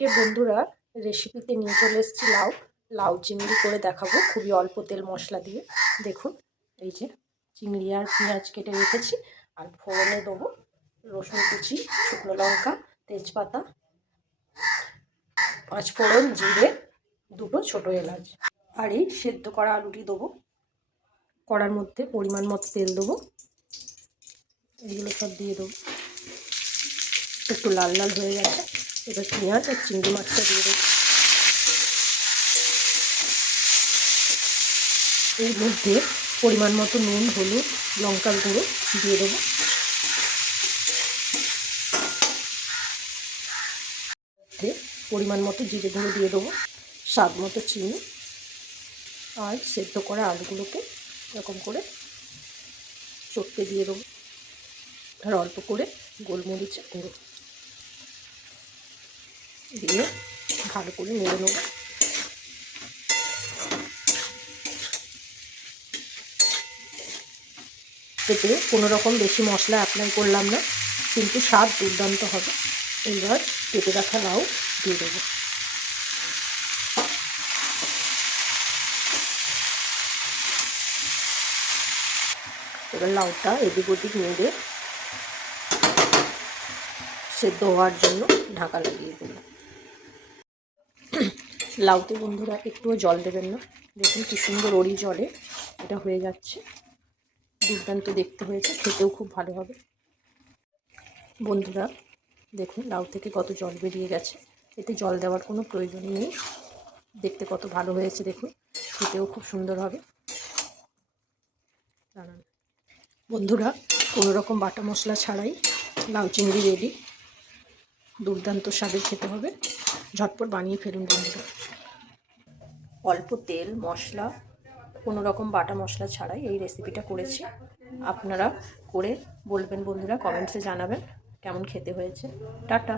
আজকে বন্ধুরা রেসিপিতে নিয়ে চলে এসেছি লাউ চিংড়ি করে দেখাবো খুবই অল্প তেল মশলা দিয়ে। দেখুন এই যে চিংড়ি আর পেঁয়াজ কেটে রেখেছি, আর ফোড়নে দেবো রসুন কুচি, শুকনো লঙ্কা, তেজপাতা, পাঁচফোড়ন, জিরে, দুটো ছোটো এলাচ, আর এই সেদ্ধ করা আলুটি দেবো। কড়ার মধ্যে পরিমাণ মতো তেল দেবো, এগুলো সব দিয়ে দেবো। একটু লাল লাল হয়ে গেছে, এবার পেঁয়াজ আর চিংড়ি মাছটা দিয়ে দেবো। এর মধ্যে পরিমাণ মতো নুন, হলুদ, লঙ্কার গুঁড়ো দিয়ে দেবো। পরিমাণ মতো জিরে গুঁড়ো দিয়ে দেবো, স্বাদ মতো চিনি, আর সেদ্ধ করা আলুগুলোকে এরকম করে চটকে দিয়ে দেবো, আর অল্প করে গোলমরিচের গুঁড়ো দিয়ে ভালো করে নেড়ে নেবো। এতে কোনো রকম বেশি মশলা অ্যাপ্লাই করলাম না, কিন্তু স্বাদ দুর্দান্ত হবে। এবার কেটে রাখা লাউ দিয়ে দেবো। এবার লাউটা এদিক ওদিক নেড়ে সেদ্ধ হওয়ার জন্য ঢাকা লাগিয়ে দেবো। লাউতে বন্ধুরা একটুও জল দেবেন না, দেখুন কি সুন্দর ওড়ি জলে এটা হয়ে যাচ্ছে। দুর্দান্ত দেখতে হয়েছে, খেতেও খুব ভালো হবে। বন্ধুরা দেখুন লাউ থেকে কত জল বেরিয়ে গেছে, এতে জল দেওয়ার কোনো প্রয়োজন নেই। দেখতে কত ভালো হয়েছে দেখুন, খেতেও খুব সুন্দর হবে। বন্ধুরা কোনো রকম বাটা মশলা ছাড়াই লাউ চিংড়ি রেডি। দুর্দান্ত স্বাদের খেতে হবে, ঝটপট বানিয়ে ফেলুন বন্ধুরা। অল্প তেল মশলা, কোনো রকম বাটা মশলা ছাড়াই এই রেসিপিটা করেছি। আপনারা করে বলবেন বন্ধুরা, কমেন্টসে জানাবেন কেমন খেতে হয়েছে। টাটা।